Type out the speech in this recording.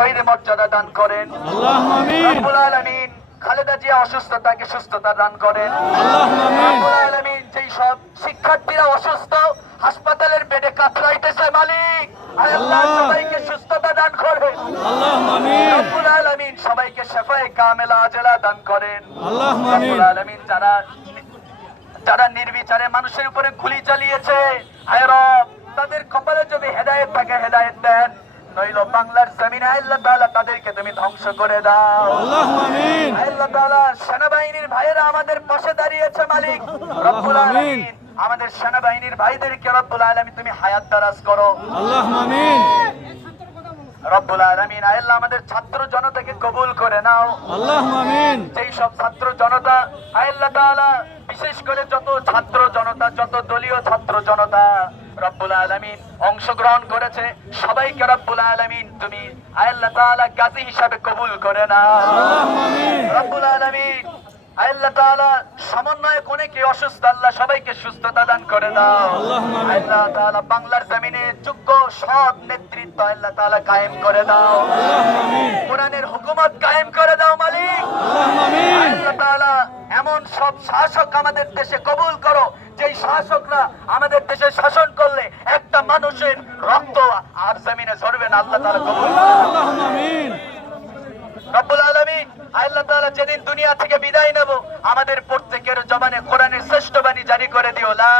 তৈরি মর্যাদা দান করেন। রব্বুল আলামিন খালেদা জিয়া অসুস্থতাকে সুস্থতা দান করেন। রব্বুল আলামিন যেই সব শিক্ষার্থীরা অসুস্থ হাসপাতালের বেডে কাতরাইতেছে মালিক। আল্লাহ। সবাইকে সুস্থতা দান করেন রব্বুল আলামিন সবাইকে শেফায়ে কামেলা আজেলা দান করেন। রব্বুল আলামিন যারা যারা নির্বিচারে মানুষের উপরে গুলি চালিয়েছে রব। বাংলার জমিনে আল্লাহ তাআলা তাদেরকে তুমি ধ্বংস করে দাও। আমিন। আল্লাহ তাআলা সেনাবাহিনীর ভাইয়েরা আমাদের পাশে দাঁড়িয়েছে মালিক। রব্বুল আলামিন আমাদের সেনাবাহিনীর ভাইদেরকে রব্বুল আলামিন তুমি হায়াত দারাজ করো। আমিন। রব্বুল আলামিন আল্লাহ আমাদের ছাত্র জনতাকে কবুল করে নাও। আমিন। যেই সব ছাত্র জনতা আল্লাহ তাআলা বিশেষ করে যত ছাত্র জনতা যত দলীয় ছাত্র জনতা রব্বুল আলামিন অংশগ্রহণ করেছে। সবাইকে রব্বুল আলামিন তুমি আল্লাহ তাআলা গাজী হিসাবে কবুল করে আমিন রব্বুল আলামিন আল্লাহ অসুস্থ, আল্লাহ সবাইকে সুস্থতা দান করে দাও। আল্লাহ বাংলার জমিনে যোগ্য নেতৃত্ব আল্লাহ কায়েম করে দাও। কোরআনের হুকুমত কায়েম করে দাও মালিক। আল্লাহ এমন সব শাসক আমাদের দেশে কবুল করো, যেই শাসকরা আমাদের দেশে শাসন মানুষের রক্ত আর জমিনে ঝরবে না, আল্লাহ তাআলা কবুল রব্বুল আল্লাহ যেদিন দুনিয়া থেকে বিদায় নেব, আমাদের প্রত্যেকের জবানে কোরআনের শ্রেষ্ঠ বাণী জারি করে দিও, লা